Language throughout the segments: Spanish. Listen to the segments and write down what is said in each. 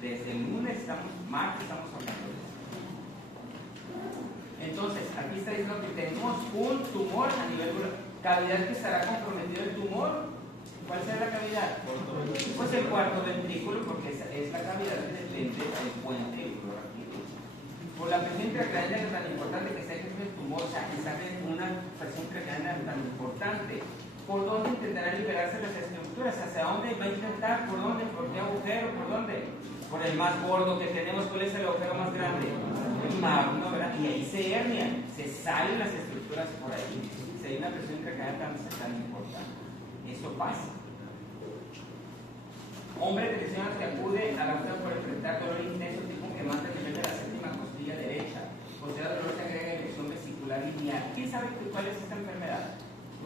Desde el martes estamos hablando de eso. Entonces, aquí está diciendo que tenemos un tumor a nivel cavidad que estará comprometido el tumor. ¿Cuál será la cavidad? Pues el cuarto ventrículo, porque es la cavidad que depende del puente uroraquídeo. Por la presión intracraneal tan importante que sea que es el tumor, o sea, que sale una presión intracraneal tan importante, ¿por dónde intentará liberarse las estructuras? ¿Hacia dónde va a intentar? ¿Por dónde? ¿Por qué agujero? ¿Por dónde? Por el más gordo que tenemos. ¿Cuál es el agujero más grande? El magno, ¿verdad? Y ahí se hernia, se salen las estructuras por ahí. Si hay una presión intracraneal tan importante. Eso pasa. Hombre de lesiones que acude a la UCA por enfrentar dolor intenso tipo quemante a nivel de la séptima costilla derecha. Posee dolor que agrega erección vesicular lineal. ¿Quién sabe cuál es esta enfermedad?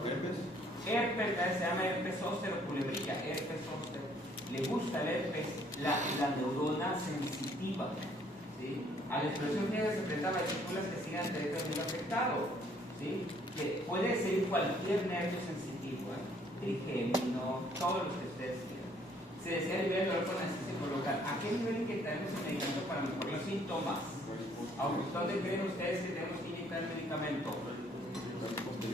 ¿Herpes? Herpes, se llama herpes zóster o culebrilla. Herpes zóster. Le gusta el herpes, la neurona sensitiva. ¿Sí? A la explosión física se presenta vesículas que sigan el territorio afectado. ¿Sí? Que puede ser cualquier nervio sensitivo, trigémino, todos los que ustedes quieran. Se desea liberar el dolor con anestesia local. ¿A qué nivel inyectaremos el medicamento para mejorar los síntomas? ¿Dónde creen ustedes que tenemos que inyectar el medicamento?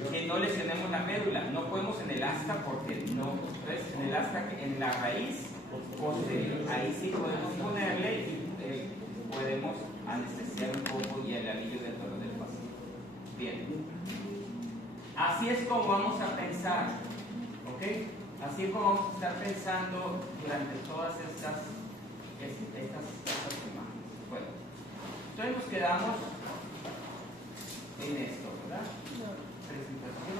Que no lesionemos la médula. No podemos en el asta porque no. Entonces, en el asta, en la raíz posterior, ahí sí podemos ponerle y podemos anestesiar un poco y el alivio del dolor del paciente. Bien. Así es como vamos a pensar. ¿Ok? Así es como vamos a estar pensando durante todas estas semanas. Bueno, entonces nos quedamos en esto, ¿verdad? Presentación.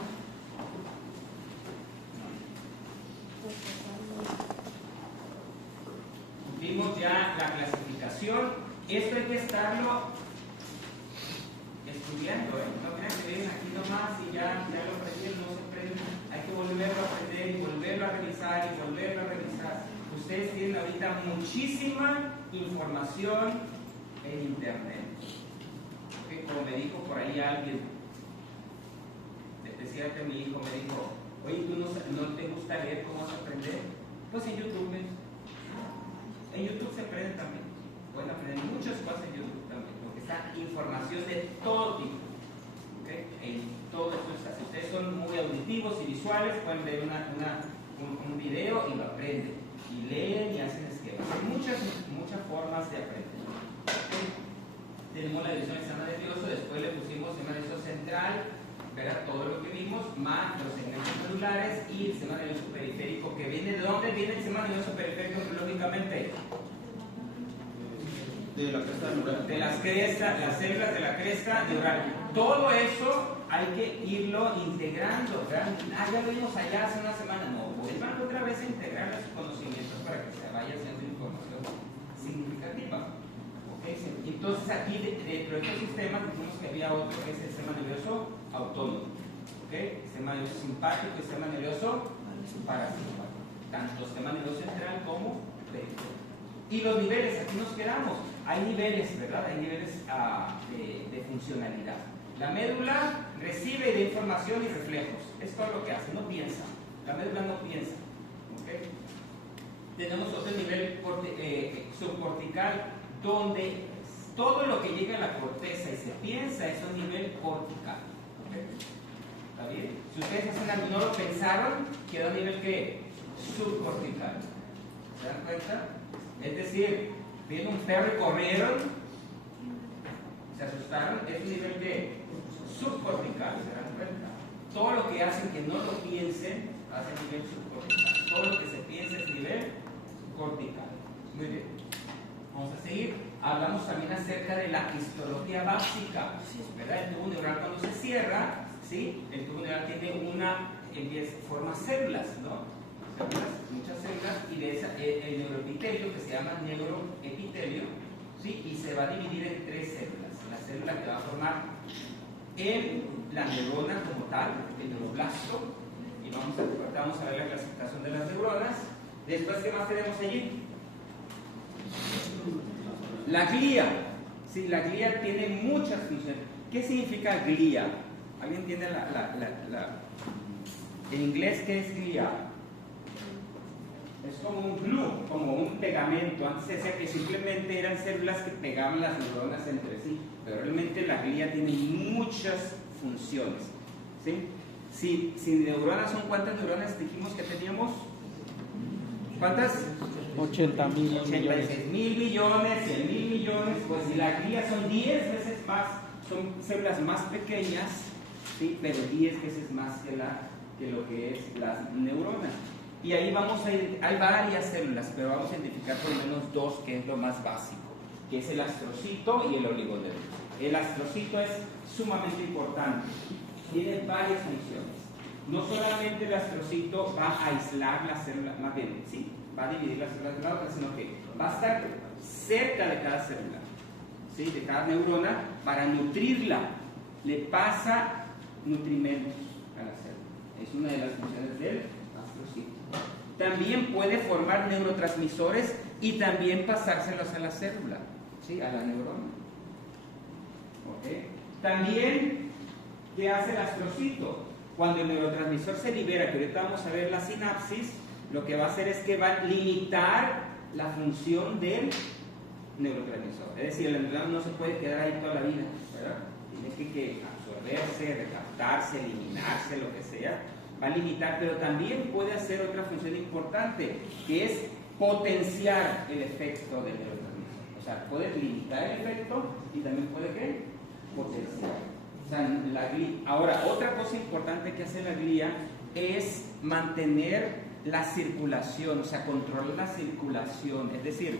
Vimos ya la clasificación. Esto hay que estarlo estudiando, no crean que vienen aquí nomás y ya lo aprendieron, no se aprende. Hay que volverlo a aprender y volverlo a revisar y volverlo a revisar. Ustedes tienen ahorita muchísima información en internet. ¿Okay? Como me dijo por ahí alguien, decía que mi hijo me dijo, oye, ¿tú no te gusta leer? ¿Cómo vas a aprender? Pues en YouTube. En YouTube se aprende también. Pueden aprender muchas cosas en YouTube también, porque está información de todo tipo. ¿Okay? En todo esto está. Si ustedes son muy auditivos y visuales, pueden ver un video y lo aprenden. Y leen y hacen esquemas. Hay muchas formas de aprender. ¿Okay? Tenemos la división del sistema nervioso, después le pusimos sistema nervioso central, ¿verdad? Todo lo que vimos, más los segmentos celulares y el sistema nervioso periférico, que viene de dónde viene el sistema nervioso periférico lógicamente. De la cresta neural. De las crestas, las células de la cresta neural. Todo eso hay que irlo integrando, ¿verdad? Ya lo vimos allá hace una semana. No, vuelvan otra vez a integrar los conocimientos para que se vaya haciendo información significativa. ¿Okay? Entonces aquí dentro de estos sistemas dijimos que había otro que es el sistema nervioso autónomo. ¿Okay? Sistema nervioso simpático y sistema nervioso parasimpático. Tanto sistema nervioso central como periférico. Y los niveles, aquí nos quedamos. Hay niveles, ¿verdad? Hay niveles de funcionalidad. La médula recibe de información y reflejos. Es todo lo que hace, no piensa. La médula no piensa. ¿Okay? Tenemos otro nivel subcortical, donde todo lo que llega a la corteza y se piensa es un nivel cortical. ¿Okay? ¿Está bien? Si ustedes hacen algo y no lo pensaron, queda a nivel ¿qué? Subcortical. ¿Se dan cuenta? Es decir, viene un perro y corrieron, se asustaron, es un nivel de subcortical, ¿se dan cuenta? Todo lo que hacen que no lo piensen, hace nivel subcortical. Todo lo que se piensa es nivel cortical. Muy bien. Vamos a seguir. Hablamos también acerca de la histología básica, ¿verdad? El tubo neural cuando se cierra, ¿sí? El tubo neural forma células, ¿no? Muchas células, y de el neuroepitelio, que se llama neuroepitelio, ¿sí? Y se va a dividir en 3 células. La célula que va a formar la neurona como tal, el neuroblasto, y vamos a ver la clasificación de las neuronas. Después, ¿qué más tenemos allí? La glía. Sí, la glía tiene muchas funciones. ¿Qué significa glía? ¿Alguien entiende en inglés qué es glía? Es como un glue, como un pegamento. Antes se decía que simplemente eran células que pegaban las neuronas entre sí, pero realmente la glía tiene muchas funciones. ¿Sí? Si neuronas son, ¿cuántas neuronas dijimos que teníamos? ¿Cuántas? 80.000 millones. 86.000 millones, 100.000 millones. Pues si la glía son 10 veces más, son células más pequeñas, ¿sí? Pero 10 veces más que lo que es las neuronas. Y ahí vamos a ir, hay varias células, pero vamos a identificar por lo menos dos, que es lo más básico, que es el astrocito y el oligodendro. El astrocito es sumamente importante, tiene varias funciones. No solamente el astrocito va a aislar la célula, más bien, sí, va a dividir las células de la otra, sino que va a estar cerca de cada célula, ¿sí? De cada neurona, para nutrirla. Le pasa nutrimentos a la célula. Es una de las funciones del astrocito. También puede formar neurotransmisores y también pasárselos a la célula, ¿sí? A la neurona. ¿Okay? También, ¿qué hace el astrocito? Cuando el neurotransmisor se libera, que ahorita vamos a ver la sinapsis, lo que va a hacer es que va a limitar la función del neurotransmisor. Es decir, el neurona no se puede quedar ahí toda la vida, ¿verdad? Tiene que absorberse, recaptarse, eliminarse, lo que sea. Va a limitar, pero también puede hacer otra función importante, que es potenciar el efecto del neurotransmisor. O sea, puede limitar el efecto y también puede, ¿qué? Potenciar. O sea, ahora, otra cosa importante que hace la glía es mantener la circulación, o sea, controlar la circulación. Es decir,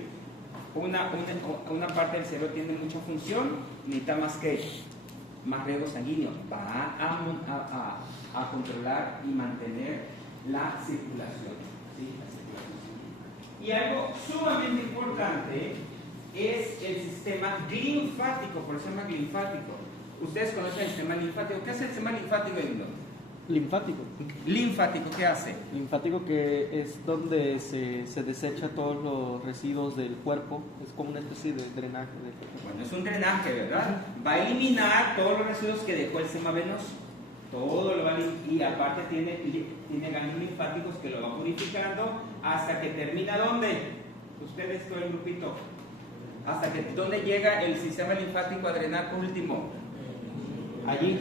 una parte del cerebro tiene mucha función, necesita más riego sanguíneo, va a controlar y mantener la circulación, ¿sí? La circulación. Y algo sumamente importante es el sistema linfático, por eso se llama linfático. Ustedes conocen el sistema linfático. ¿Qué hace el sistema linfático? Linfático. Linfático, ¿qué hace? Linfático, que es donde se desecha todos los residuos del cuerpo, es como una especie de drenaje del cuerpo. Bueno, es un drenaje, ¿verdad? Va a eliminar todos los residuos que dejó el sistema venoso. Todo lo va a eliminar, y aparte tiene ganglios linfáticos que lo va purificando hasta que termina, ¿dónde? Ustedes, todo el grupito. Hasta que, ¿dónde llega el sistema linfático a drenar por último? Allí.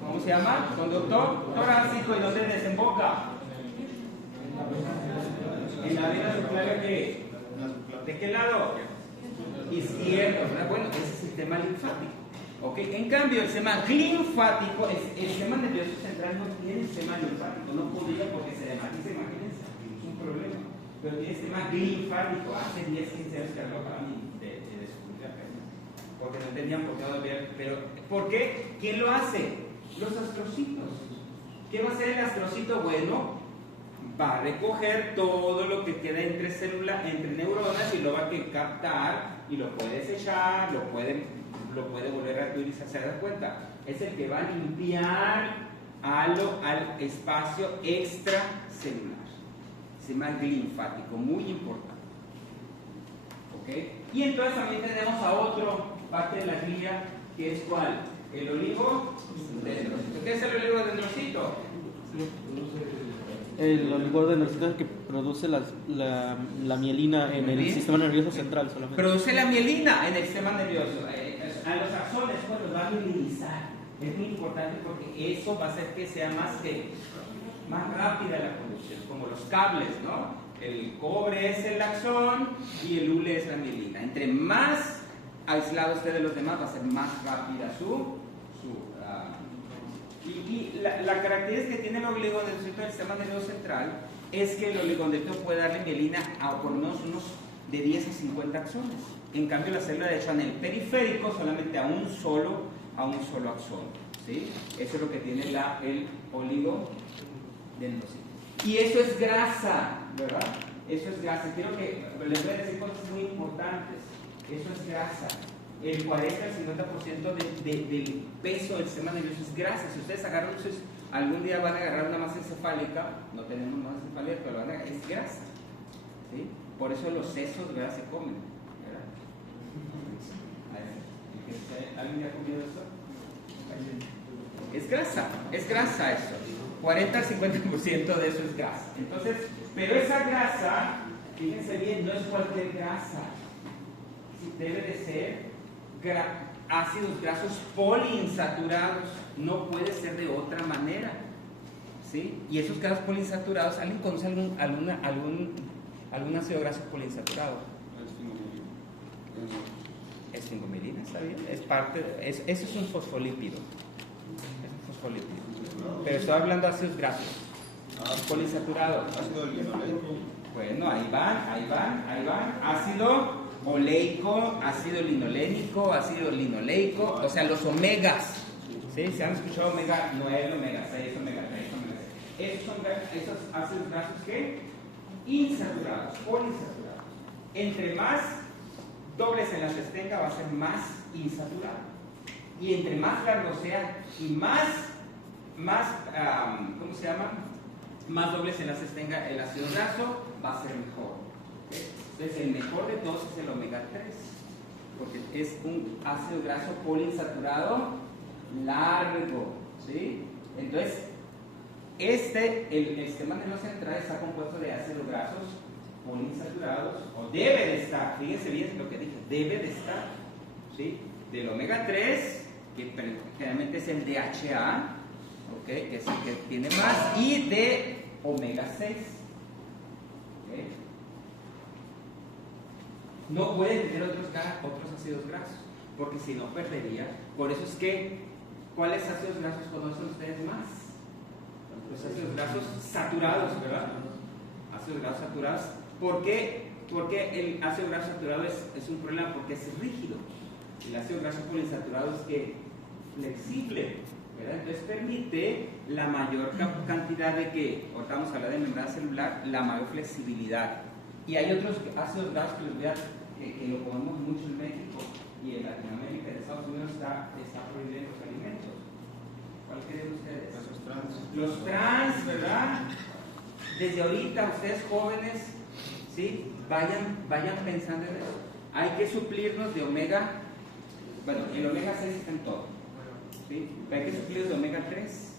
¿Cómo se llama? Conductor torácico. ¿Y dónde desemboca? En la vena subclavia. ¿De qué lado? Izquierdo, ¿verdad? Bueno, ese es el sistema linfático. ¿Okay? En cambio, el sistema linfático, el sistema nervioso central no tiene sistema linfático, no podría porque se dematiza, imagínense, es un problema. Pero tiene sistema linfático. Hace 10, 15 años que lo acaban de descubrir apenas, porque no entendían por qué no ver. Pero, ¿por qué? ¿Quién lo hace? Los astrocitos. ¿Qué va a hacer el astrocito? Bueno, va a recoger todo lo que queda entre células, entre neuronas, y lo va a captar y lo puede desechar, lo puede volver a utilizar. ¿Se dan cuenta? Es el que va a limpiar al espacio extracelular. Se llama linfático, muy importante. ¿Okay? Y entonces también tenemos a otra parte de la glía, que es ¿cuál? El oligodendrocito. ¿Qué es el oligodendrocito? El oligodendrocito es el que produce la mielina en el sistema nervioso central solamente. Produce la mielina en el sistema nervioso. A los axones, pues los va a mielinizar. Es muy importante porque eso va a hacer que sea más rápida la conducción, como los cables, ¿no? El cobre es el axón y el hule es la mielina. Entre más aislado esté de los demás, va a ser más rápida y la característica que tiene el oligodendrocito del sistema nervioso central es que el oligodendrocito puede darle mielina a por lo menos unos de 10 a 50 axones. En cambio, la célula, de hecho, en el periférico solamente a un solo axón, ¿sí? Eso es lo que tiene el oligodendrocito. Y eso es grasa, ¿verdad? Eso es grasa. Quiero que les voy a decir cosas muy importantes. Eso es grasa. El 40 al 50% del peso del sistema nervioso es grasa. Si ustedes agarran, algún día van a agarrar una masa encefálica, no tenemos masa encefálica, pero es grasa, ¿sí? Por eso los sesos, ¿verdad?, se comen, ¿verdad? ¿Alguien ya ha comido eso? Es grasa eso. 40 al 50% de eso es grasa. Entonces, pero esa grasa, fíjense bien, no es cualquier grasa. Debe de ser ácidos grasos poliinsaturados. No puede ser de otra manera. ¿Sí? Y esos grasos poliinsaturados, ¿alguien conoce algún ácido graso poliinsaturado? Esfingomilina, ¿está bien? Es parte, eso es un fosfolípido. Es un fosfolípido. Pero estoy hablando de ácidos grasos poliinsaturados. Ácido linoleico. Bueno, ahí van. Ácido oleico, ácido linolénico, ácido linoleico, o sea, los omegas. ¿Sí? ¿Se han escuchado omega 9, omega 6, omega 3, omega 6? Esos son esos ácidos grasos que insaturados, poliinsaturados. Entre más dobles enlaces tenga, va a ser más insaturado. Y entre más largo sea y más ¿cómo se llama? Más dobles enlaces tenga el ácido graso, va a ser mejor. ¿Okay? Entonces, el mejor de todos es el omega 3, porque es un ácido graso poliinsaturado largo. ¿Sí? Entonces, el sistema nervioso central está compuesto de ácidos grasos poliinsaturados, o debe de estar, fíjense bien lo que dije, debe de estar, ¿sí? Del omega 3, que generalmente es el DHA, ¿okay? Que es el que tiene más, y de omega 6. ¿Okay? No puede tener otros ácidos grasos, porque si no perdería. Por eso es que, ¿cuáles ácidos grasos conocen ustedes más? Los ácidos grasos saturados, ¿verdad? Ácidos grasos saturados. ¿Por qué? Porque el ácido graso saturado es un problema, porque es rígido. El ácido graso poliinsaturado es que flexible, ¿verdad? Entonces permite la mayor cantidad de que, ahorita vamos a hablar de membrana celular, la mayor flexibilidad. Y hay otros ácidos grasos que lo comemos mucho en México y en Latinoamérica, en Estados Unidos está prohibido en los alimentos. ¿Cuál creen ustedes? Los trans, ¿verdad? Desde ahorita, ustedes jóvenes, ¿sí? Vayan pensando en eso. Hay que suplirnos de omega, bueno, el omega 6 está en todo, ¿sí? Pero hay que suplirnos de omega 3.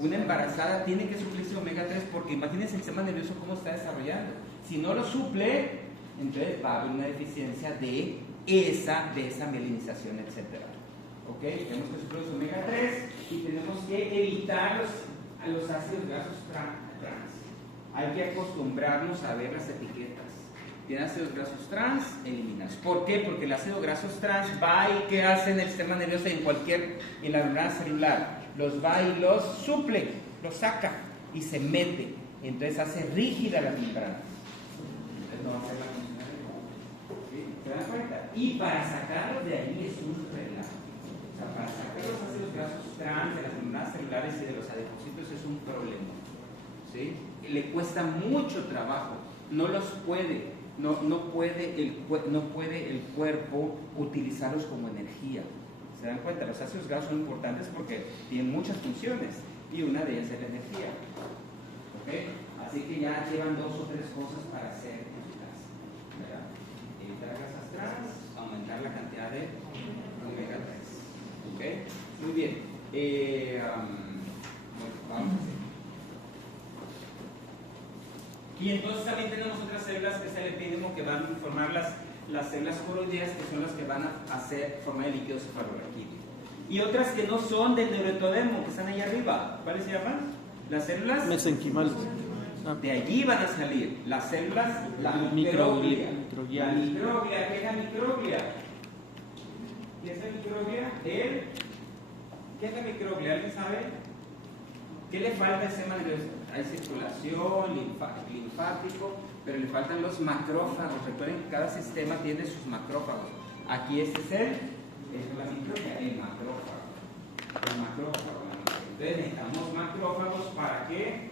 Una embarazada tiene que suplirse de omega 3 porque imagínense el sistema nervioso cómo está desarrollando. Si no lo suple, entonces va a haber una deficiencia de esa mielinización, etc. ¿Ok? Tenemos que suplir los omega 3 y tenemos que evitar los ácidos grasos trans. Hay que acostumbrarnos a ver las etiquetas. Tiene ácidos grasos trans, eliminas. ¿Por qué? Porque el ácido grasos trans va y ¿qué hace en el sistema nervioso y en la membrana celular? Los va y los suple, los saca y se mete. Entonces hace rígida la membrana. Entonces no va a ser la función adecuada. ¿Sí? ¿Se dan cuenta? Y para sacarlos de ahí es un relajo. O sea, para sacar los ácidos grasos trans de las membranas celulares y de los adipocitos es un problema. ¿Sí? Le cuesta mucho trabajo, no los puede, no puede el cuerpo utilizarlos como energía. ¿Se dan cuenta? Los ácidos grasos son importantes porque tienen muchas funciones y una de ellas es la energía. ¿Okay? Así que ya llevan 2 o 3 cosas para hacer en su casa, ¿verdad? Evitar grasas trans, aumentar la cantidad de omega 3. ¿Okay? Muy bien. Bueno, vamos a hacer. Y entonces también tenemos otras células que es el epídemo que van a formar las células coroideas, que son las que van a formar el líquido cefalorraquídeo. Y otras que no son del neuroectodemo, que están ahí arriba. ¿Cuáles se llaman? Las células mesenquimales. De allí van a salir las células, la microglia. La microglia, ¿qué es la microglia? ¿Qué es la microglia? ¿Qué es la microglia? ¿Alguien sabe? ¿Qué le falta al sistema nervioso? Hay circulación, linfático, pero le faltan los macrófagos. Recuerden que cada sistema tiene sus macrófagos. Aquí este es la microglia, el macrófago. El macrófago. Entonces necesitamos macrófagos ¿para qué?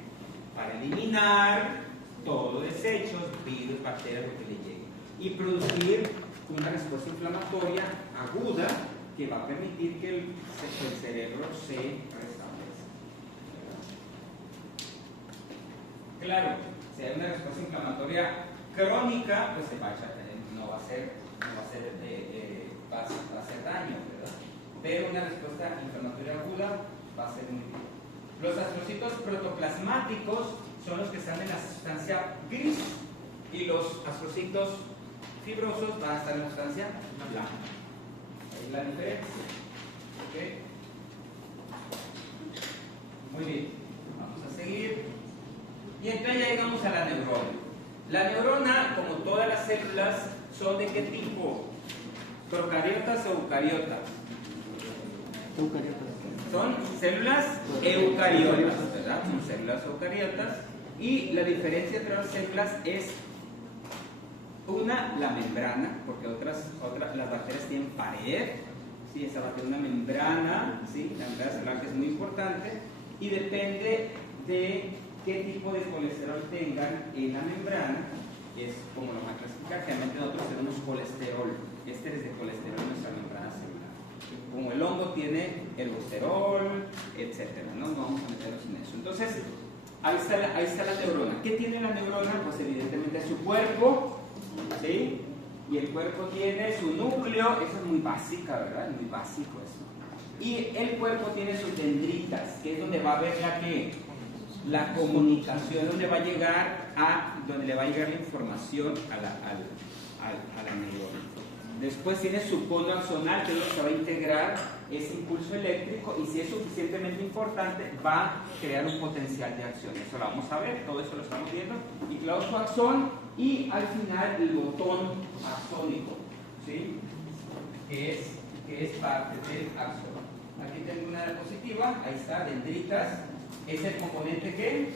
Para eliminar todos los desechos, virus, bacterias, lo que le llegue. Y producir una respuesta inflamatoria aguda que va a permitir que el cerebro se restablezca. Claro, si hay una respuesta inflamatoria crónica, pues va a hacer daño, ¿verdad? Pero una respuesta inflamatoria aguda va a ser muy bien. Los astrocitos protoplasmáticos son los que están en la sustancia gris y los astrocitos fibrosos van a estar en la sustancia blanca. Ahí es la diferencia. ¿Okay? Muy bien, vamos a seguir. Y entonces ya llegamos a la neurona. La neurona, como todas las células, ¿son de qué tipo? ¿Procariotas o eucariotas? Eucariotas. Son células eucariotas, ¿verdad? Son células eucariotas. Y la diferencia entre las células es una, la membrana, porque las bacterias tienen pared, ¿sí? Esa va a tener una membrana, ¿sí? La membrana celular, que es muy importante, y depende de qué tipo de colesterol tengan en la membrana, es como lo van a clasificar. Generalmente nosotros tenemos colesterol, ésteres de colesterol en nuestra membrana celular. Como el hongo tiene ergosterol, etcétera, ¿no? No vamos a meternos en eso. Entonces, ahí está la neurona. ¿Qué tiene la neurona? Pues evidentemente su cuerpo, ¿sí? Y el cuerpo tiene su núcleo, eso es muy básica, ¿verdad? Muy básico eso. Y el cuerpo tiene sus dendritas, que es donde va a haber la comunicación, donde le va a llegar la información a la neurona. Después tiene su cono axonal, que es donde se va a integrar ese impulso eléctrico, y si es suficientemente importante va a crear un potencial de acción. Eso lo vamos a ver, todo eso lo estamos viendo. Y claro, su axón, y al final el botón axónico, ¿sí? que es parte del axón. Aquí tengo una diapositiva, ahí está, dendritas, es el componente que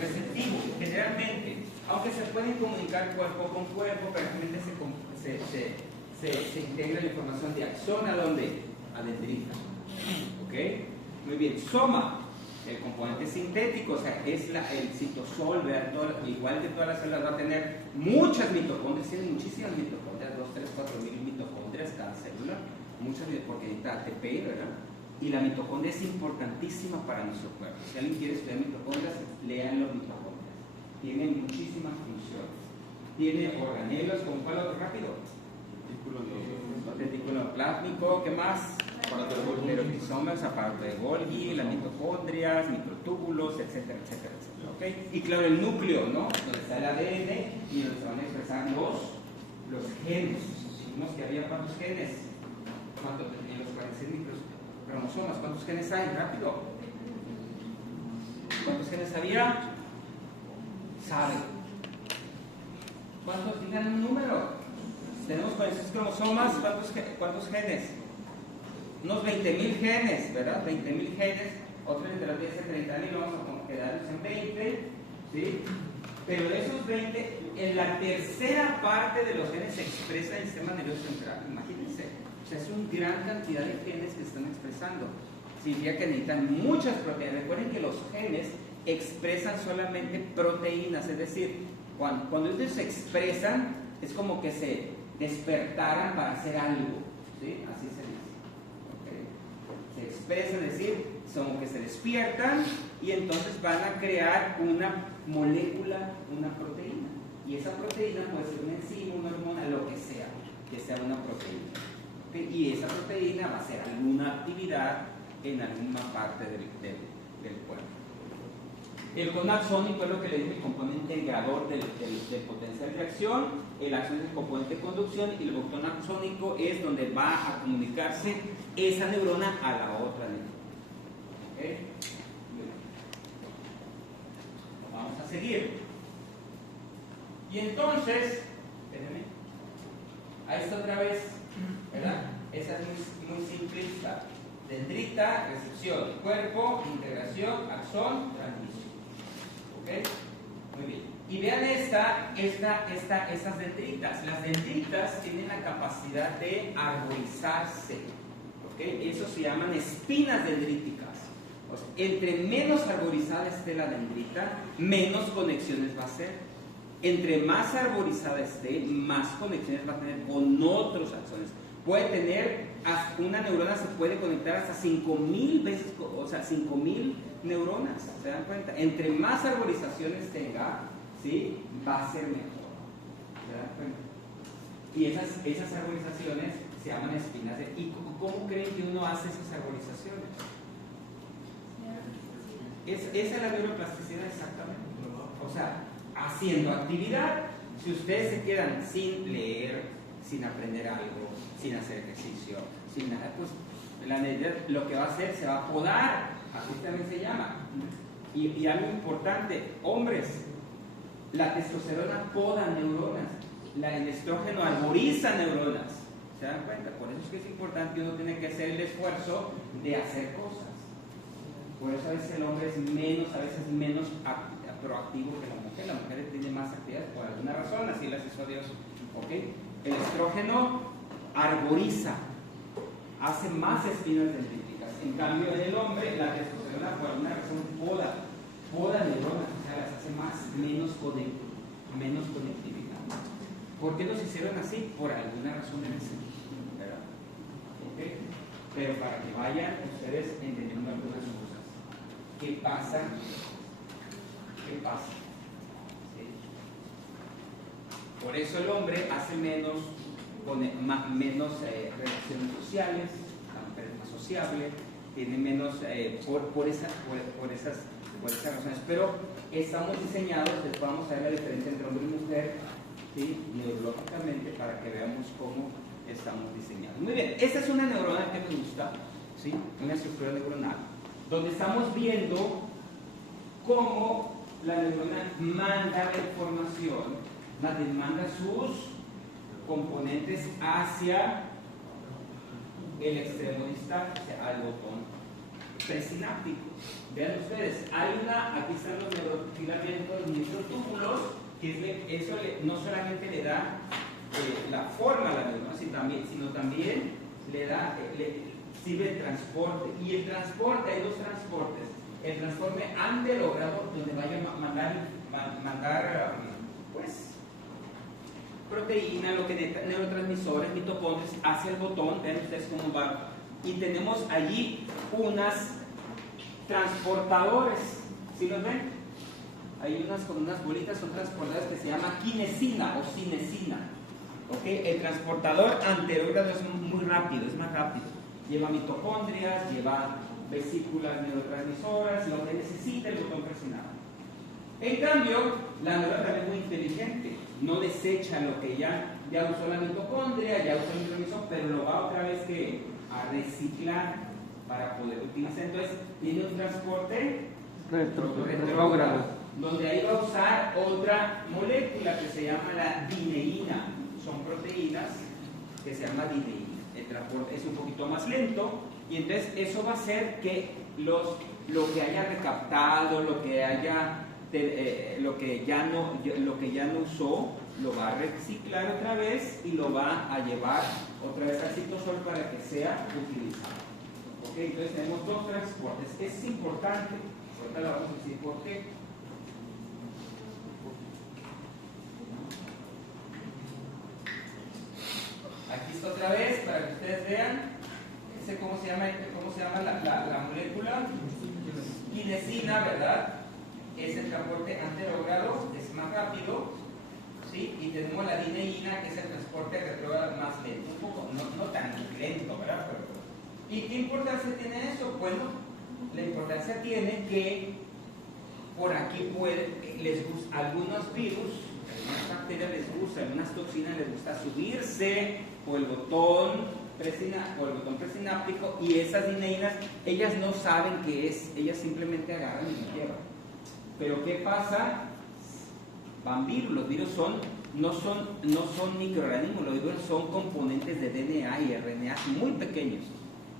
receptivo, generalmente, aunque se pueden comunicar cuerpo con cuerpo, pero realmente se integra la información de axón, ¿a dónde? A dendrita. ¿Ok? Muy bien. Soma, el componente sintético, o sea, es el citosol, ¿verdad? Igual que todas las células, va a tener muchas mitocondrias, tiene muchísimas mitocondrias, 2, 3, 4 mil mitocondrias cada célula, muchas, porque necesita ATP, ¿verdad? Y la mitocondria es importantísima para nuestro cuerpo. Si alguien quiere estudiar mitocondrias, lean los mitocondrias. Tienen muchísimas funciones. Tiene organelos, ¿con cuál otro rápido? Retículo plásmico, ¿qué más? Peroxisomas, aparato de Golgi, las mitocondrias, microtúbulos, etcétera, etcétera, etcétera. ¿Okay? Y claro, el núcleo, ¿no? Donde está el ADN y donde se van a expresar los genes. Vimos que había cuántos genes. En los 46 microcromosomas, ¿cuántos genes hay? Rápido. ¿Cuántos genes había? ¿Sabe? ¿Cuántos? Digan un número. Tenemos 46 cromosomas, ¿cuántos genes? Unos 20.000 genes, ¿verdad? 20.000 genes. Otra literatura dice 30.000, vamos a quedarnos en 20, ¿sí? Pero de esos 20, en la tercera parte de los genes se expresa el sistema nervioso central. Imagínense. O sea, es una gran cantidad de genes que están expresando. Significa que necesitan muchas proteínas. Recuerden que los genes expresan solamente proteínas, es decir, cuando ellos se expresan, es como que se despertaran para hacer algo, ¿sí? Así se dice. ¿Okay? Se expresan, es decir, como que se despiertan y entonces van a crear una molécula, una proteína. Y esa proteína puede ser una enzima, una hormona, lo que sea una proteína. ¿Okay? Y esa proteína va a hacer alguna actividad en alguna parte del cuerpo. El cono axónico es lo que le digo, el componente integrador del potencial de acción. El axón es el componente de conducción y el botón axónico es donde va a comunicarse esa neurona a la otra neurona. ¿Okay? Vamos a seguir. Y entonces, espérenme, ahí está otra vez, ¿verdad? Esa es muy simplista. Dendrita, recepción, cuerpo, integración, axón, transmisión. ¿Ok? Muy bien. Y vean esas dendritas. Las dendritas tienen la capacidad de arborizarse. ¿Ok? Eso se llaman espinas dendríticas. O sea, entre menos arborizada esté la dendrita, menos conexiones va a hacer. Entre más arborizada esté, más conexiones va a tener con otros axones. Puede tener, una neurona se puede conectar hasta 5.000 veces, o sea, 5.000 neuronas, ¿se dan cuenta? Entre más arborizaciones tenga, ¿sí? Va a ser mejor. ¿Se dan cuenta? Y esas arborizaciones se llaman espinas. ¿Y cómo creen que uno hace esas arborizaciones? Esa es la neuroplasticidad exactamente. O sea, haciendo actividad, si ustedes se quedan sin leer, sin aprender algo, sin hacer ejercicio, sin nada, pues la neuronal lo que va a hacer se va a podar, así también se llama. Y algo importante, hombres, la testosterona poda neuronas, el estrógeno arboriza neuronas. ¿Se dan cuenta? Por eso es que es importante que uno tiene que hacer el esfuerzo de hacer cosas. Por eso a veces el hombre es menos, a veces menos proactivo que la mujer. La mujer tiene más actividades por alguna razón, así las hizo Dios. ¿Okay? El estrógeno arboriza, hace más espinas dendríticas. En cambio, en el hombre, la testosterona por alguna razón poda neuronas, o sea, las hace menos conectividad. ¿Por qué los hicieron así? Por alguna razón en ese, ¿verdad? ¿Okay? Pero para que vayan ustedes entendiendo algunas cosas. ¿Qué pasa? ¿Qué pasa? ¿Sí? Por eso el hombre hace menos relaciones sociales, la mujer es más sociable, tiene menos por esas razones. Pero estamos diseñados, después vamos a ver la diferencia entre hombre y mujer, ¿sí? Neurológicamente, para que veamos cómo estamos diseñados. Muy bien, esta es una neurona que me gusta, ¿sí? Una estructura neuronal, donde estamos viendo cómo la neurona manda la información, manda sus componentes hacia el extremo distal, o sea, al botón presináptico. Vean ustedes, aquí están los neurofilamentos, los microtúbulos, que eso no solamente le da la forma a la neurona, sino también sirve el transporte. Y el transporte, hay dos transportes. El transporte anterogrado, donde vaya a mandar pues, proteína, neurotransmisores, mitocondrias, hacia el botón. Vean ustedes cómo va. Y tenemos allí unas transportadores. ¿Sí los ven? Hay con unas bolitas, son transportadores que se llama kinesina o cinesina. ¿Okay? El transportador anterogrado es muy rápido, es más rápido. Lleva mitocondrias, lleva vesículas neurotransmisoras, lo que necesita el botón presionado. En cambio, la neurona también es muy inteligente, no desecha lo que ya usó la mitocondria, ya usó el neurotransmisor, pero lo va otra vez a reciclar para poder utilizar. Entonces, tiene un transporte retrógrado, donde ahí va a usar otra molécula que se llama la dineína. Son proteínas que se llama dineína. El transporte es un poquito más lento y entonces eso va a hacer que lo que haya recaptado, lo que ya no usó, lo va a reciclar otra vez y lo va a llevar otra vez al citosol para que sea utilizado. ¿Okay? Entonces tenemos dos transportes. Es importante, ahorita le vamos a decir por qué. Aquí está otra vez para que ustedes vean. ¿Cómo se llama la molécula? Kinesina, ¿verdad? Es el transporte anterogrado, es más rápido, ¿sí? Y tenemos la dineína, que es el transporte retrógrado más lento, un poco, no tan lento, ¿verdad? ¿Y qué importancia tiene eso? Bueno, la importancia tiene que por aquí algunos virus, algunas bacterias les gusta, algunas toxinas les gusta subirse por el botón presináptico, y esas dineínas, ellas no saben qué es, ellas simplemente agarran y lo llevan. Pero ¿qué pasa? Van virus, los virus no son microorganismos, los virus son componentes de DNA y RNA muy pequeños.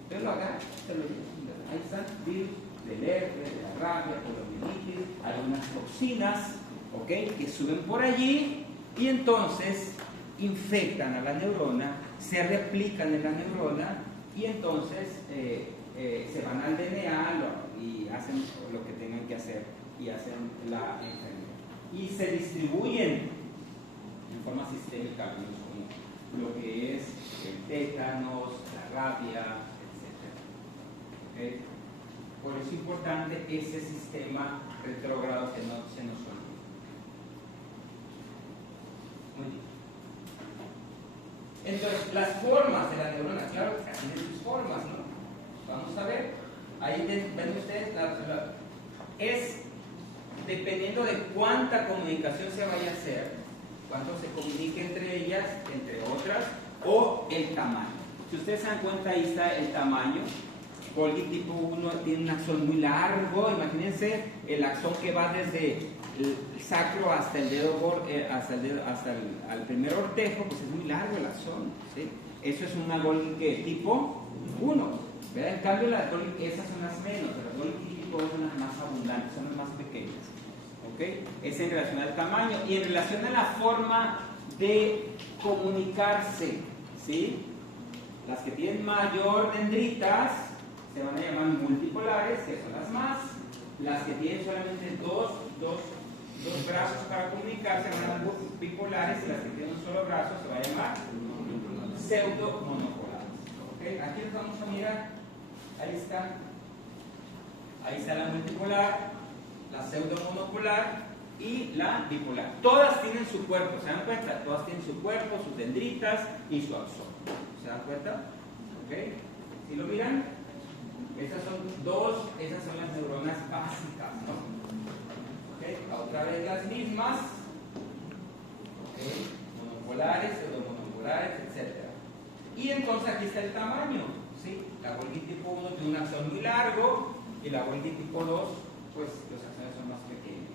Entonces lo agarran, se lo llevan. Ahí están virus del herpes, de la rabia, poliomielitis, algunas toxinas, ¿okay? Que suben por allí y entonces infectan a la neurona, se replican en la neurona y entonces se van al DNA y hacen lo que tengan que hacer y hacen la enfermedad. Y se distribuyen en forma sistémica, como lo que es el tétanos, la rabia, etc. ¿Okay? Por eso es importante ese sistema retrógrado que no se nos olvide. Muy bien. Entonces, las formas de la neurona, claro, tienen sus formas, ¿no? Vamos a ver. Ahí ven ustedes, es dependiendo de cuánta comunicación se vaya a hacer, cuánto se comunique entre ellas, entre otras, o el tamaño. Si ustedes se dan cuenta, ahí está el tamaño. Golgi tipo 1 tiene un axón muy largo, imagínense el axón que va desde el sacro hasta el dedo, hasta el primer ortejo, pues es muy largo el axón, ¿sí? Eso es una Golgi que tipo 1, ¿verdad? En cambio las Golgi, esas son las menos, las Golgi tipo 2 son las más abundantes, son las más pequeñas, ¿ok? Es en relación al tamaño y en relación a la forma de comunicarse, ¿sí? Las que tienen mayor dendritas se van a llamar multipolares, que son las más. Las que tienen solamente dos brazos para comunicarse se van a llamar bipolares, y las que tienen un solo brazo se van a llamar pseudo-monopolares. ¿Okay? Aquí les vamos a mirar, ahí está la multipolar, la pseudo-monopolar y la bipolar. Todas tienen su cuerpo, ¿se dan cuenta? Todas tienen su cuerpo, sus dendritas y su axón. ¿Se dan cuenta? ¿Okay? ¿Sí lo miran? Esas son las neuronas básicas, ¿no? ¿Okay? Otra vez las mismas, ¿okay? Monopolares, pseudomonopolares, etc. Y entonces aquí está el tamaño, ¿sí? La Golgi tipo 1 tiene un axón muy largo y la Golgi tipo 2, pues los axones son más pequeños.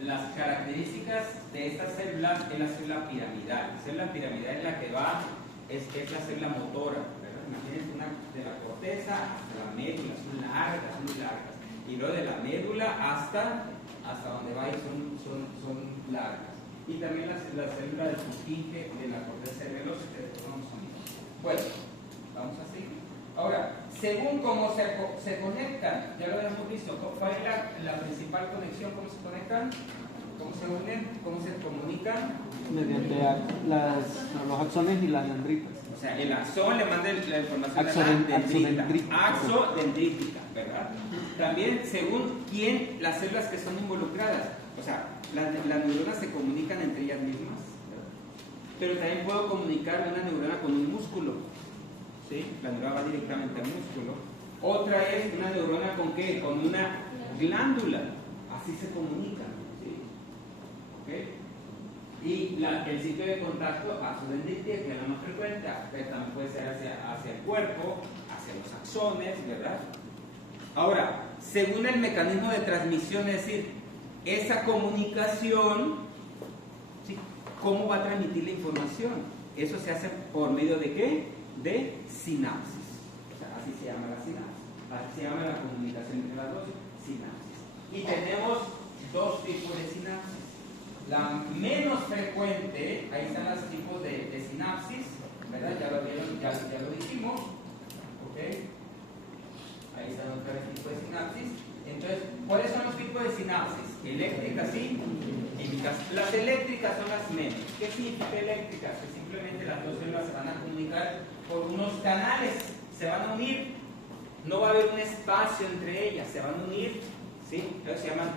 Las características de estas células es la célula piramidal. La célula piramidal es la que va, es la célula motora, ¿verdad? Imagínense una de la corteza hasta la médula, son largas, muy largas. Y luego de la médula hasta donde va y son largas. Y también la célula del Purkinje de la corteza cerebelosa, que después vamos a mirar. Bueno, vamos a seguir. Ahora, según cómo se conectan, ya lo habíamos visto, ¿cuál es la principal conexión? ¿Cómo se conectan? ¿Cómo se unen? ¿Cómo se comunican? Mediante los axones y las dendritas. O sea, el axón le manda la información Axodendrítica. Axodendrítica, ¿verdad? También según quién, las células que son involucradas. O sea, las neuronas se comunican entre ellas mismas, ¿verdad? Pero también puedo comunicar una neurona con un músculo, ¿sí? La neurona va directamente al músculo. Otra es una neurona con ¿qué? Con una glándula. Así se comunican, ¿sí? ¿Ok? Y el sitio de contacto axodendrítica, que es la más frecuente, pero también puede ser hacia el cuerpo, hacia los axones, ¿verdad? Ahora, según el mecanismo de transmisión, es decir, esa comunicación, ¿sí? ¿Cómo va a transmitir la información? Eso se hace por medio de ¿qué? De sinapsis. O sea, así se llama la sinapsis. Así se llama la comunicación entre las dos, sinapsis. Y tenemos dos tipos de sinapsis. La menos frecuente, ahí están los tipos de sinapsis, ¿verdad? Ya lo vieron, ya lo dijimos, ¿ok? Ahí están los tres tipos de sinapsis. Entonces, ¿cuáles son los tipos de sinapsis? Eléctricas y químicas. Las eléctricas son las menos. ¿Qué significa eléctricas? Que simplemente las dos células se van a comunicar por unos canales, se van a unir, no va a haber un espacio entre ellas, se van a unir, ¿sí? Entonces se llaman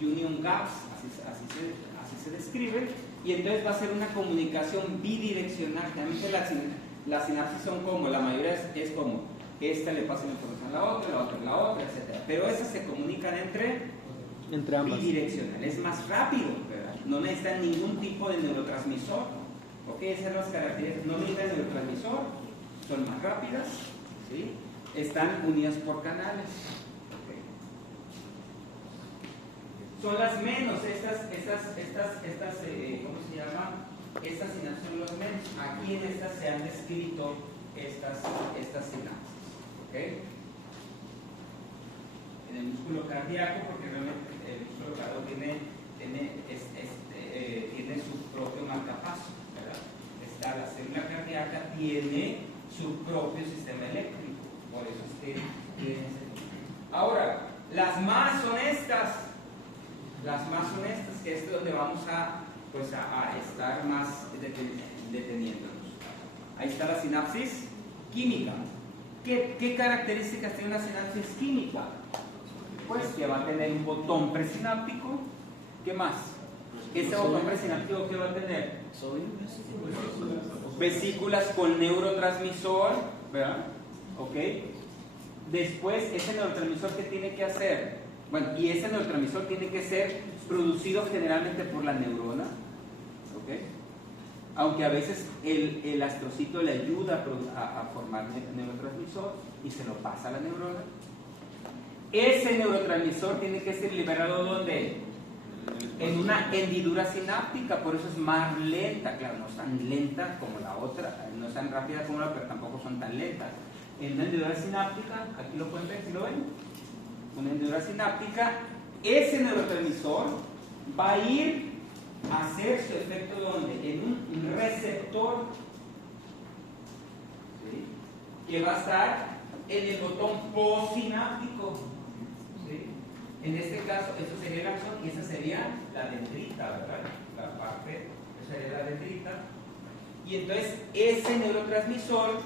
union gaps, así se describe, y entonces va a ser una comunicación bidireccional. También que las sinapsis son como, la mayoría es como, esta le pasa la información a la otra, etc. Pero esas se comunican entre ambas. Bidireccional, es más rápido, ¿verdad? No necesitan ningún tipo de neurotransmisor. ¿Ok? Esas son las características, no necesitan neurotransmisor, son más rápidas, ¿sí? Están unidas por canales. Son las menos, estas ¿cómo se llama? Estas sinapsis son las menos. Aquí en estas se han descrito estas sinapsis, ¿ok? En el músculo cardíaco, porque realmente el músculo cardíaco tiene su propio marcapaso, ¿verdad? La célula cardíaca tiene su propio sistema eléctrico, por eso es que tiene ese. Ahora, las más honestas, que es donde vamos a estar más deteniéndonos. Ahí está la sinapsis química. ¿Qué características tiene una sinapsis química? Pues que va a tener un botón presináptico. ¿Qué más? Ese botón presináptico, ¿qué va a tener? Vesículas con neurotransmisor, ¿verdad? ¿ok? Después, ese neurotransmisor, ¿qué tiene que hacer? Bueno, y ese neurotransmisor tiene que ser producido generalmente por la neurona, ¿ok? Aunque a veces el astrocito le ayuda a formar neurotransmisor y se lo pasa a la neurona. Ese neurotransmisor tiene que ser liberado ¿dónde? En una hendidura sináptica, por eso es más lenta. Claro, no es tan lenta como la otra, no es tan rápida como la otra, pero tampoco son tan lentas. En una hendidura sináptica, aquí lo pueden ver, ¿sí lo ven? Una hendidura sináptica, ese neurotransmisor va a ir a hacer su efecto ¿dónde? En un receptor, ¿sí? Que va a estar en el botón postsináptico. En este caso, eso sería el axón y esa sería la dendrita, ¿verdad? La parte, esa sería la dendrita. Y entonces, ese neurotransmisor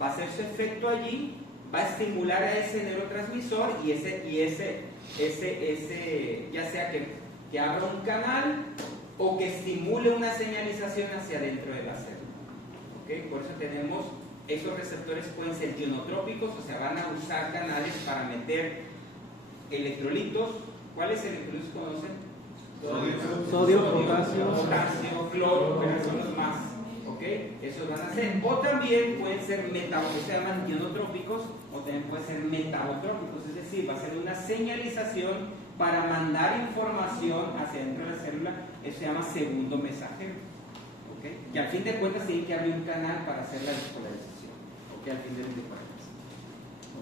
va a hacer su efecto allí, va a estimular a ese neurotransmisor y ese ya sea que abra un canal o que estimule una señalización hacia adentro de la célula. ¿Okay? Por eso tenemos, esos receptores pueden ser ionotrópicos, o sea, van a usar canales para meter electrolitos. ¿Cuáles electrolitos conocen? Sodio, potasio, cloro, pero son los más, ¿ok? Esos van a ser, o también pueden ser metabotrópicos, se llaman ionotrópicos, o también pueden ser metabotrópicos, es decir, va a ser una señalización para mandar información hacia dentro de la célula. Eso se llama segundo mensajero, ¿ok? Y al fin de cuentas tienen que abrir un canal para hacer la despolarización, ¿ok? Al fin de cuentas.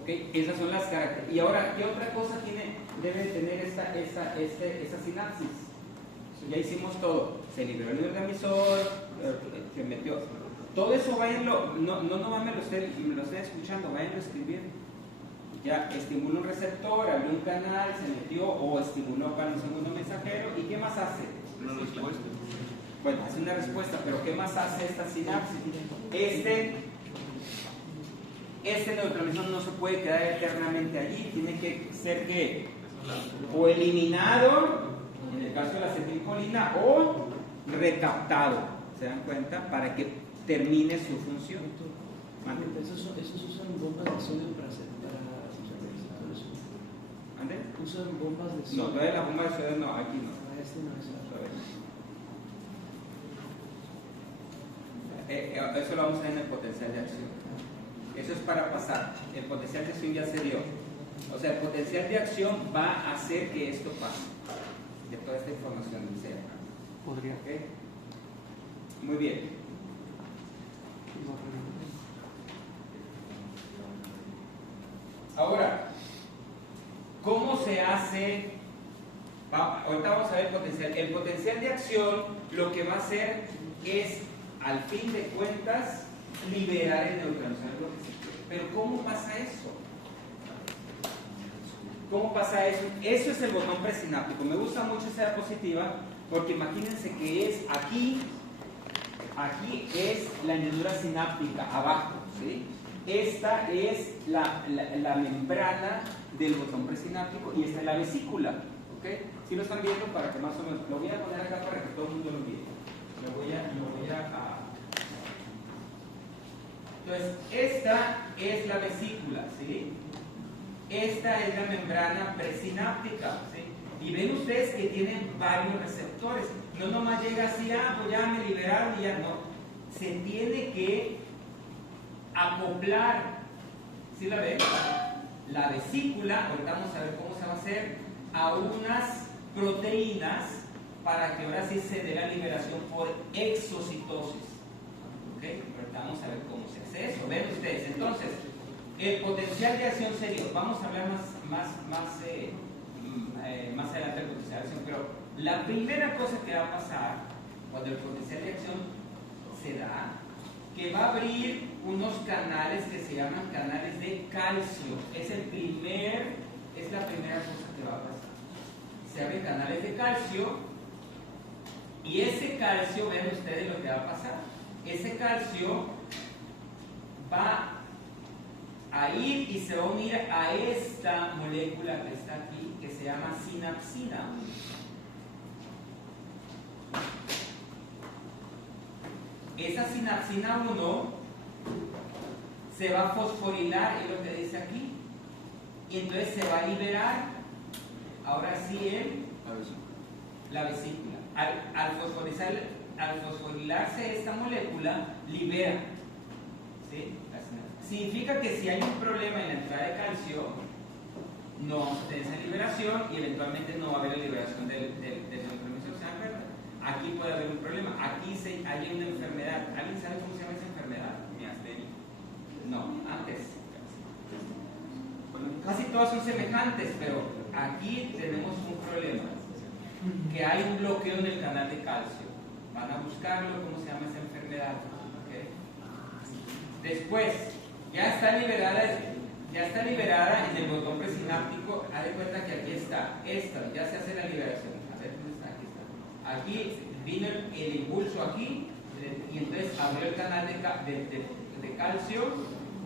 ¿Okay? Esas son las características. Y ahora, ¿qué otra cosa debe tener esa sinapsis? Ya hicimos todo. Se liberó el neurotransmisor, se metió. Todo eso váyanlo, no me lo estén escuchando, váyanlo escribiendo. Ya estimuló un receptor, abrió un canal, se metió o estimuló para un segundo mensajero. ¿Y qué más hace? Una respuesta. Bueno, hace una respuesta, pero ¿qué más hace esta sinapsis? Este neurotransmisor no se puede quedar eternamente allí, tiene que ser que o eliminado, en el caso de la acetilcolina, o recaptado, ¿se dan cuenta? Para que termine su función. Esos usan bombas de sodio para receptores. ¿Ande? Usan bombas de No, sodio. todavía la bomba de sodio no, aquí no. Este no es. Eso lo vamos a ver en el potencial de acción. Eso es para pasar. El potencial de acción ya se dio. O sea, el potencial de acción va a hacer que esto pase. De toda esta información del cerebro. podría. ¿Ok? Muy bien. Ahora, ¿cómo se hace? Ahorita vamos a ver el potencial. El potencial de acción lo que va a hacer es, al fin de cuentas, liberar el neurotransmisor, lo que se quiere. Pero ¿cómo pasa eso? ¿Cómo pasa eso? Eso es el botón presináptico. Me gusta mucho esa diapositiva porque imagínense que es aquí es la hendidura sináptica, abajo, ¿sí? Esta es la membrana del botón presináptico y esta es la vesícula, ¿ok? Si lo están viendo, para que más o menos, lo voy a poner acá para que todo el mundo lo vea. Entonces, esta es la vesícula, ¿sí? Esta es la membrana presináptica, ¿sí? Y ven ustedes que tienen varios receptores. No nomás llega así, pues ya me liberaron y ya no. Se tiene que acoplar, ¿sí la ven? La vesícula, ahorita vamos a ver cómo se va a hacer, a unas proteínas para que ahora sí se dé la liberación por exocitosis. ¿Ok? Ahorita vamos a ver cómo se hace eso. Ven ustedes, entonces, el potencial de acción sería, vamos a hablar más adelante del potencial de acción, pero la primera cosa que va a pasar cuando el potencial de acción se da, que va a abrir unos canales que se llaman canales de calcio. Es la primera cosa que va a pasar. Se abren canales de calcio y ese calcio, vean ustedes lo que va a pasar. Ese calcio va a ir y se va a unir a esta molécula que está aquí, que se llama sinapsina. Esa sinapsina 1 se va a fosforilar, es lo que dice aquí, y entonces se va a liberar, ahora sí, la vesícula. Al fosforilarse esta molécula, libera, ¿sí? Significa que si hay un problema en la entrada de calcio, no vamos a tener esa liberación y eventualmente no va a haber la liberación del neurotransmisor. ¿Se dan cuenta? Aquí puede haber un problema. Aquí hay una enfermedad. ¿Alguien sabe cómo se llama esa enfermedad? Miastenia. No, antes. Casi todas son semejantes, pero aquí tenemos un problema. Que hay un bloqueo en el canal de calcio. Van a buscarlo, cómo se llama esa enfermedad. ¿Okay? Después, ya está liberada en el botón presináptico. Haz de cuenta que aquí está, ya se hace la liberación. A ver, ¿dónde está? Aquí está. Aquí vino el impulso aquí, y entonces abrió el canal de calcio,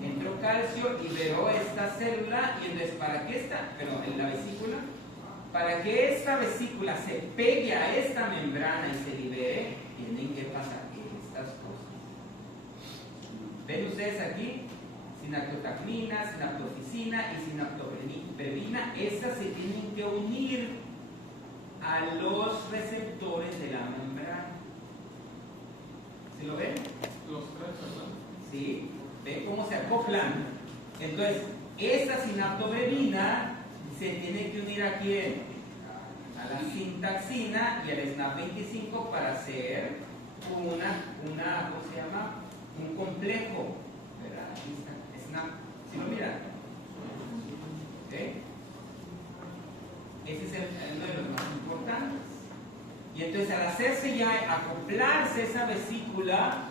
entró calcio, liberó esta célula, y entonces para que en la vesícula, para que esta vesícula se pegue a esta membrana y se libere, tienen que pasar estas cosas. ¿Ven ustedes aquí? Sinactotacmina, sinaptoficina y sinaptobrevina, estas se tienen que unir a los receptores de la membrana. ¿Sí lo ven? Los tres, ¿verdad? Sí. ¿Ven cómo se acoplan? Entonces, esta sinaptobrevina se tiene que unir a quién? A la sintaxina y al SNAP25 para hacer ¿cómo se llama? Un complejo. ¿Verdad? Aquí está. SNAP. ¿Sí lo miran? ¿Okay? Ese es uno de los más importantes. Y entonces al hacerse ya, acoplarse esa vesícula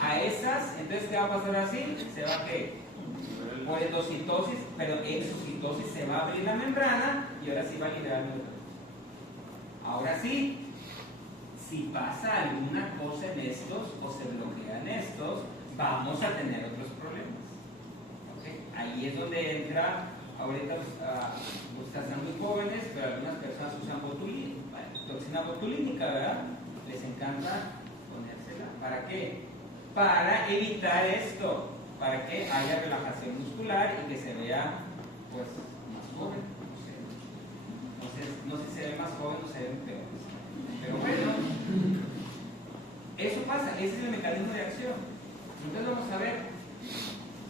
a esas, entonces ¿qué va a pasar así? Se va a ¿qué? Por endocitosis, pero exocitosis se va a abrir la membrana y ahora sí va a liberar el neutrón. Ahora sí, si pasa alguna cosa en estos o se bloquean estos, vamos a tener otros problemas. ¿Okay? Ahí es donde entra, ahorita ustedes están muy jóvenes, pero algunas personas usan toxina botulínica, ¿verdad? Les encanta ponérsela. ¿Para qué? Para evitar esto, para que haya relajación muscular y que se vea pues más joven. No sé si se ve más joven o se ve peor. Pero bueno, eso pasa, ese es el mecanismo de acción. Entonces vamos a ver,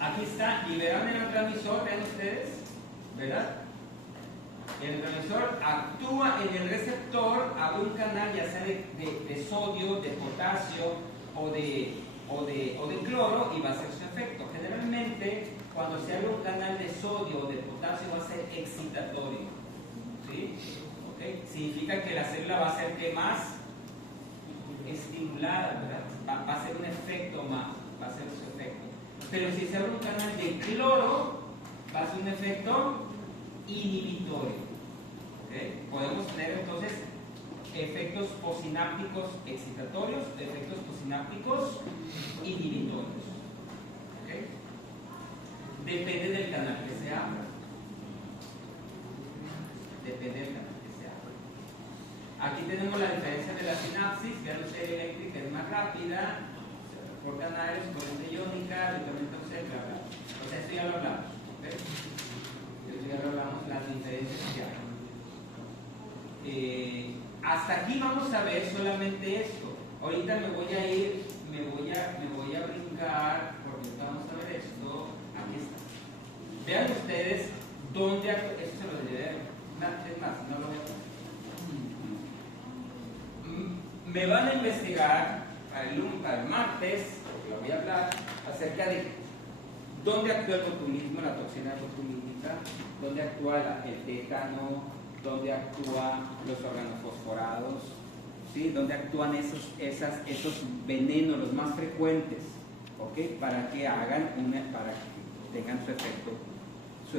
aquí está, liberan el neurotransmisor, vean ustedes, ¿verdad? El neurotransmisor actúa en el receptor, abre un canal ya sea de sodio, de potasio o de cloro y va a hacer su efecto. Generalmente, cuando se abre un canal de sodio o de potasio va a ser excitatorio. ¿Sí? ¿Okay? Significa que la célula va a ser que más estimulada, ¿verdad? Va a ser un efecto más, va a ser su efecto. Pero si se abre un canal de cloro, va a ser un efecto inhibitorio. ¿Okay? Podemos tener entonces efectos posinápticos excitatorios, efectos posinápticos inhibitorios. ¿Okay? Depende del canal que se abra. Depende del canal que se abra. Aquí tenemos la diferencia de la sinapsis, vean ustedes, eléctrica es más rápida, por canales, corriente iónica, determinante bla, bla. O sea, esto ya lo hablamos. ¿Okay? Esto ya lo hablamos, las diferencias que hay. Hasta aquí vamos a ver solamente esto. Ahorita me voy a brincar, porque ahorita vamos a ver esto. Aquí está. Vean ustedes dónde esto se lo diré. Es más, no lo voy a poner. Me van a investigar para el martes, porque lo voy a hablar, acerca de dónde actúa el botulismo, la toxina botulínica, dónde actúa el tétano, dónde actúan los organofosforados, ¿sí? Dónde actúan esos venenos, los más frecuentes, ¿okay? Para que para que tengan su efecto, su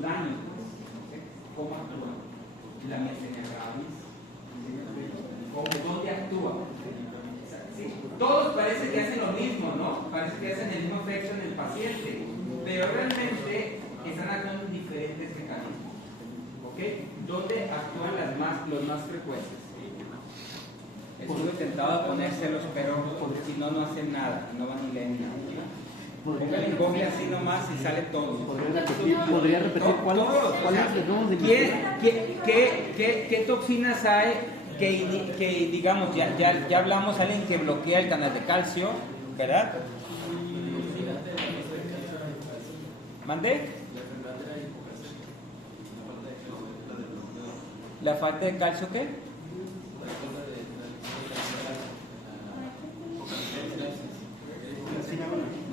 daño, ¿okay? ¿Cómo actúan? La miastenia gravis, ¿dónde actúa? ¿Sí? Todos parece que hacen lo mismo, ¿no? Parece que hacen el mismo efecto en el paciente, pero realmente están actuando en diferentes mecanismos. ¿Ok? ¿Dónde actúan los más frecuentes? Estuve tentado a ponérselos, pero si no, no hacen nada, no van ni leen nada. Póngale en Google así nomás y sale todo. ¿Podría repetir cuáles debemos de investigar? ¿Qué toxinas hay que digamos, ya hablamos, alguien que bloquea el canal de calcio, ¿verdad? ¿Mandé? ¿La falta de calcio qué?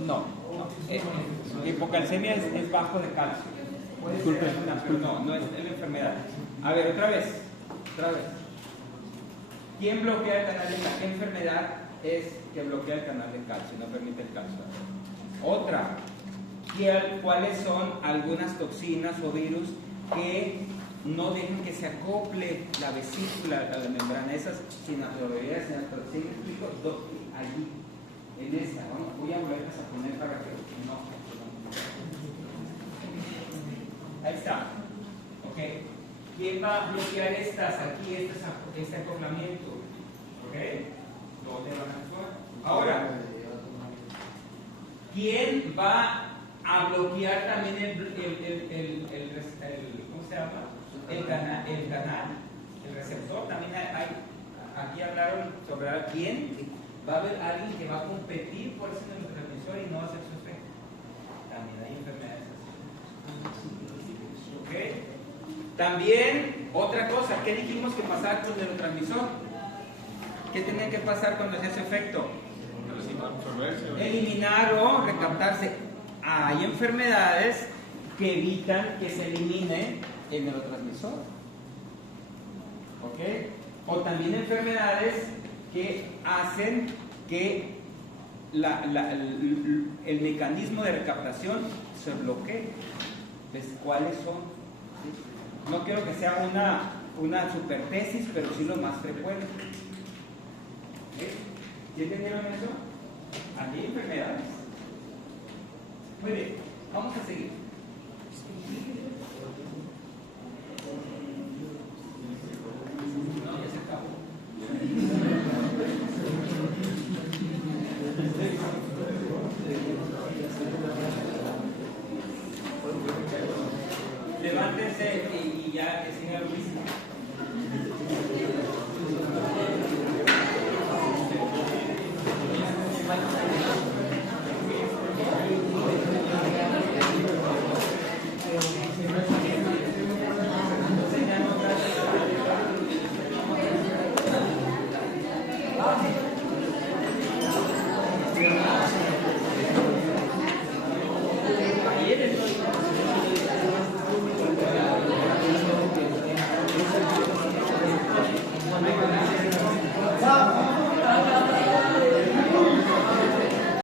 No. Hipocalcemia es bajo de calcio. Puede ser alguna, pero no es la enfermedad. A ver, otra vez. ¿Quién bloquea el canal de calcio? ¿Qué enfermedad es que bloquea el canal de calcio? No permite el calcio. Otra. ¿Cuáles son algunas toxinas o virus que no dejan que se acople la vesícula a la membrana? Esas sinatorías, ¿sí me explico? Allí, en esta, ¿no? Voy a volverlas a poner para que no. Ahí está. Ok. ¿Quién va a bloquear estas aquí, este acoplamiento? Ok. ¿Dónde van a actuar? Ahora, ¿quién va a bloquear también ¿cómo se llama? El canal, el receptor? También aquí hablaron sobre quién. Va a haber alguien que va a competir por ese neurotransmisor y no va a hacer su efecto. También hay enfermedades así. ¿Ok? También, otra cosa, ¿qué dijimos que pasaba con el neurotransmisor? ¿Qué tenía que pasar cuando hacía ese efecto? Eliminar o recaptarse. Hay enfermedades que evitan que se elimine el neurotransmisor. ¿Ok? O también enfermedades que hacen que el mecanismo de recaptación se bloquee. ¿Ves cuáles son? ¿Sí? No quiero que sea una super tesis, pero sí lo más frecuente. ¿Sí entendieron eso? Aquí hay enfermedades. Muy bien, vamos a seguir.